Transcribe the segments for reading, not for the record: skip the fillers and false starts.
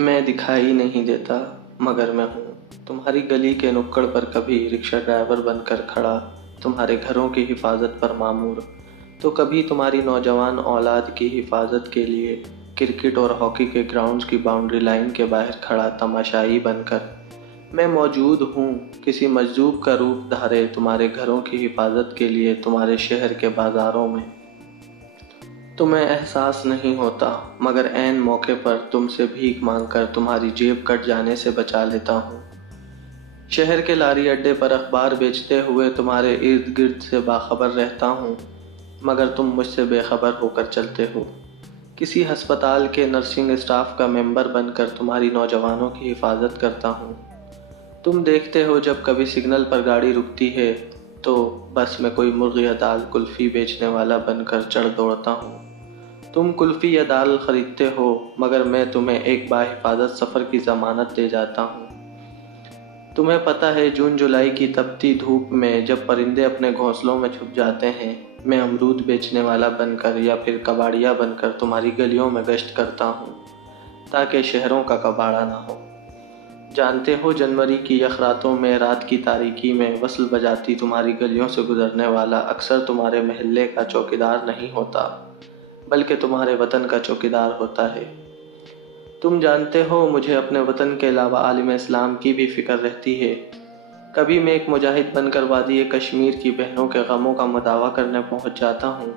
میں دکھائی نہیں دیتا مگر میں ہوں تمہاری گلی کے نکڑ پر، کبھی رکشہ ڈرائیور بن کر کھڑا، تمہارے گھروں کی حفاظت پر مامور، تو کبھی تمہاری نوجوان اولاد کی حفاظت کے لیے کرکٹ اور ہاکی کے گراؤنڈز کی باؤنڈری لائن کے باہر کھڑا تماشائی بن کر۔ میں موجود ہوں، کسی مجذوب کا روپ دھارے تمہارے گھروں کی حفاظت کے لیے تمہارے شہر کے بازاروں میں۔ تمہیں احساس نہیں ہوتا مگر عین موقع پر تم سے بھیک مانگ کر تمہاری جیب کٹ جانے سے بچا لیتا ہوں۔ شہر کے لاری اڈے پر اخبار بیچتے ہوئے تمہارے ارد گرد سے باخبر رہتا ہوں مگر تم مجھ سے بے خبر ہو کر چلتے ہو۔ کسی ہسپتال کے نرسنگ اسٹاف کا ممبر بن کر تمہاری نوجوانوں کی حفاظت کرتا ہوں۔ تم دیکھتے ہو جب کبھی سگنل پر گاڑی رکتی ہے تو بس میں کوئی مرغ یا دال کلفی بیچنے والا بن کر چڑھ دوڑتا ہوں۔ تم کلفی یا دال خریدتے ہو مگر میں تمہیں ایک باحفاظت سفر کی ضمانت دے جاتا ہوں۔ تمہیں پتہ ہے جون جولائی کی تپتی دھوپ میں جب پرندے اپنے گھونسلوں میں چھپ جاتے ہیں، میں امرود بیچنے والا بن کر یا پھر کباڑیا بن کر تمہاری گلیوں میں گشت کرتا ہوں تاکہ شہروں کا کباڑہ نہ ہو۔ جانتے ہو جنوری کی یخ راتوں میں رات کی تاریکی میں وصل بجاتی تمہاری گلیوں سے گزرنے والا اکثر تمہارے محلے کا چوکیدار نہیں ہوتا بلکہ تمہارے وطن کا چوکیدار ہوتا ہے۔ تم جانتے ہو مجھے اپنے وطن کے علاوہ عالم اسلام کی بھی فکر رہتی ہے۔ کبھی میں ایک مجاہد بن کر وادی کشمیر کی بہنوں کے غموں کا مداوع کرنے پہنچ جاتا ہوں،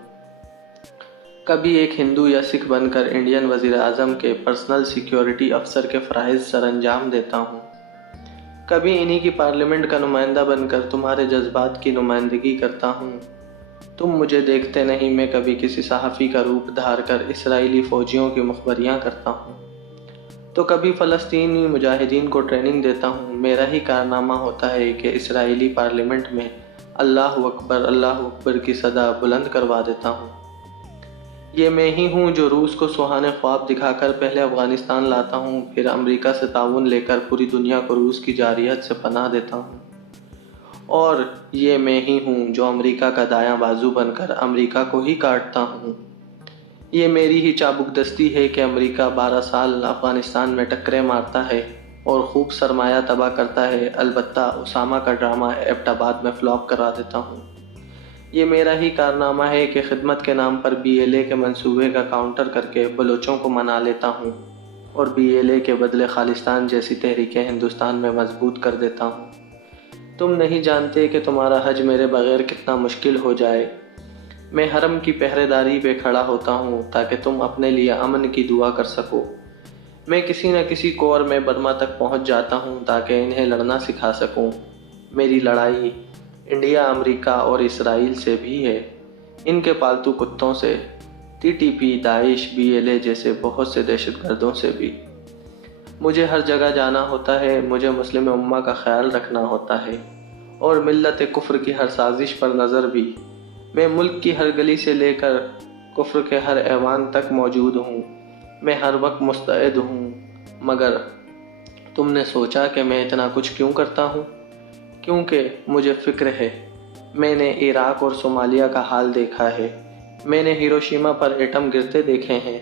کبھی ایک ہندو یا سکھ بن کر انڈین وزیر اعظم کے پرسنل سیکیورٹی افسر کے فرائض سر انجام دیتا ہوں، کبھی انہی کی پارلیمنٹ کا نمائندہ بن کر تمہارے جذبات کی نمائندگی کرتا ہوں۔ تم مجھے دیکھتے نہیں، میں کبھی کسی صحافی کا روپ دھار کر اسرائیلی فوجیوں کی مخبریاں کرتا ہوں، تو کبھی فلسطینی مجاہدین کو ٹریننگ دیتا ہوں۔ میرا ہی کارنامہ ہوتا ہے کہ اسرائیلی پارلیمنٹ میں اللہ اکبر کی صدا بلند کروا دیتا ہوں۔ یہ میں ہی ہوں جو روس کو سہانے خواب دکھا کر پہلے افغانستان لاتا ہوں، پھر امریکہ سے تعاون لے کر پوری دنیا کو روس کی جارحیت سے پناہ دیتا ہوں۔ اور یہ میں ہی ہوں جو امریکہ کا دایاں بازو بن کر امریکہ کو ہی کاٹتا ہوں۔ یہ میری ہی چابک دستی ہے کہ امریکہ 12 سال افغانستان میں ٹکریں مارتا ہے اور خوب سرمایہ تباہ کرتا ہے، البتہ اسامہ کا ڈرامہ ایبٹ آباد میں فلاپ کرا دیتا ہوں۔ یہ میرا ہی کارنامہ ہے کہ خدمت کے نام پر BLA کے منصوبے کا کاؤنٹر کر کے بلوچوں کو منا لیتا ہوں اور BLA کے بدلے خالصتان جیسی تحریکیں ہندوستان میں مضبوط کر دیتا ہوں۔ تم نہیں جانتے کہ تمہارا حج میرے بغیر کتنا مشکل ہو جائے۔ میں حرم کی پہرے داری پہ کھڑا ہوتا ہوں تاکہ تم اپنے لیے امن کی دعا کر سکو۔ میں کسی نہ کسی کور میں برما تک پہنچ جاتا ہوں تاکہ انہیں لڑنا سکھا سکوں۔ میری لڑائی انڈیا، امریکہ اور اسرائیل سے بھی ہے، ان کے پالتو کتوں سے، TTP، داعش، BLA جیسے بہت سے دہشت گردوں سے بھی۔ مجھے ہر جگہ جانا ہوتا ہے، مجھے مسلم امہ کا خیال رکھنا ہوتا ہے اور ملت کفر کی ہر سازش پر نظر بھی۔ میں ملک کی ہر گلی سے لے کر کفر کے ہر ایوان تک موجود ہوں، میں ہر وقت مستعد ہوں۔ مگر تم نے سوچا کہ میں اتنا کچھ کیوں کرتا ہوں؟ کیونکہ مجھے فکر ہے۔ میں نے عراق اور صومالیہ کا حال دیکھا ہے، میں نے ہیروشیما پر ایٹم گرتے دیکھے ہیں،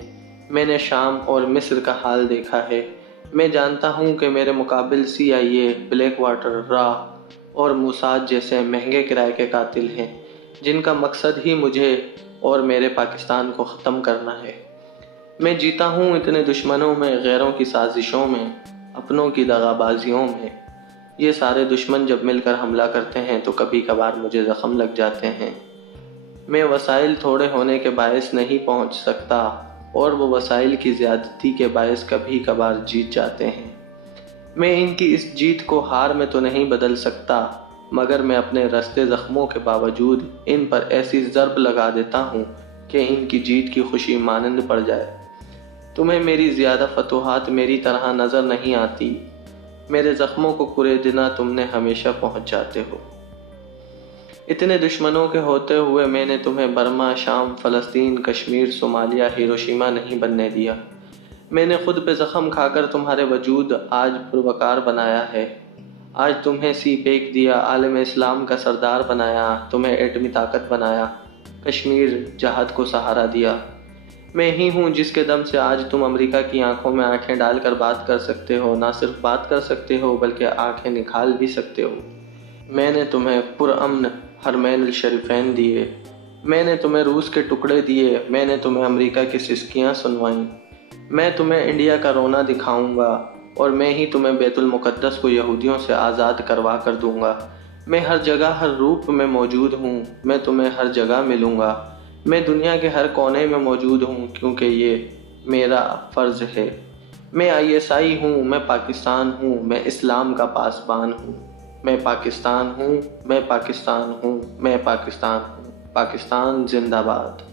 میں نے شام اور مصر کا حال دیکھا ہے۔ میں جانتا ہوں کہ میرے مقابل CIA، بلیک واٹر، را اور موساد جیسے مہنگے کرائے کے قاتل ہیں جن کا مقصد ہی مجھے اور میرے پاکستان کو ختم کرنا ہے۔ میں جیتا ہوں اتنے دشمنوں میں، غیروں کی سازشوں میں، اپنوں کی دغابازیوں میں۔ یہ سارے دشمن جب مل کر حملہ کرتے ہیں تو کبھی کبھار مجھے زخم لگ جاتے ہیں۔ میں وسائل تھوڑے ہونے کے باعث نہیں پہنچ سکتا اور وہ وسائل کی زیادتی کے باعث کبھی کبھار جیت جاتے ہیں۔ میں ان کی اس جیت کو ہار میں تو نہیں بدل سکتا مگر میں اپنے رستے زخموں کے باوجود ان پر ایسی ضرب لگا دیتا ہوں کہ ان کی جیت کی خوشی مانند پڑ جائے۔ تمہیں میری زیادہ فتوحات میری طرح نظر نہیں آتی، میرے زخموں کو کریدنا تم نے ہمیشہ پہنچ جاتے ہو۔ اتنے دشمنوں کے ہوتے ہوئے میں نے تمہیں برما، شام، فلسطین، کشمیر، صومالیہ، ہیروشیما نہیں بننے دیا۔ میں نے خود پہ زخم کھا کر تمہارے وجود آج پروقار بنایا ہے، آج تمہیں سی پیک دیا، عالم اسلام کا سردار بنایا، تمہیں ایٹمی طاقت بنایا، کشمیر جہاد کو سہارا دیا۔ میں ہی ہوں جس کے دم سے آج تم امریکہ کی آنکھوں میں آنکھیں ڈال کر بات کر سکتے ہو، نہ صرف بات کر سکتے ہو بلکہ آنکھیں نکھال بھی سکتے ہو۔ میں نے تمہیں پرامن حرمین الشریفین دیے، میں نے تمہیں روس کے ٹکڑے دیے، میں نے تمہیں امریکہ کی سسکیاں سنوائیں۔ میں تمہیں انڈیا کا رونا دکھاؤں گا اور میں ہی تمہیں بیت المقدس کو یہودیوں سے آزاد کروا کر دوں گا۔ میں ہر جگہ ہر روپ میں موجود ہوں، میں تمہیں ہر جگہ ملوں گا۔ میں دنیا کے ہر کونے میں موجود ہوں کیونکہ یہ میرا فرض ہے۔ میں ISI ہوں، میں پاکستان ہوں، میں اسلام کا پاسبان ہوں۔ میں پاکستان ہوں، میں پاکستان ہوں، میں پاکستان ہوں۔ پاکستان زندہ باد۔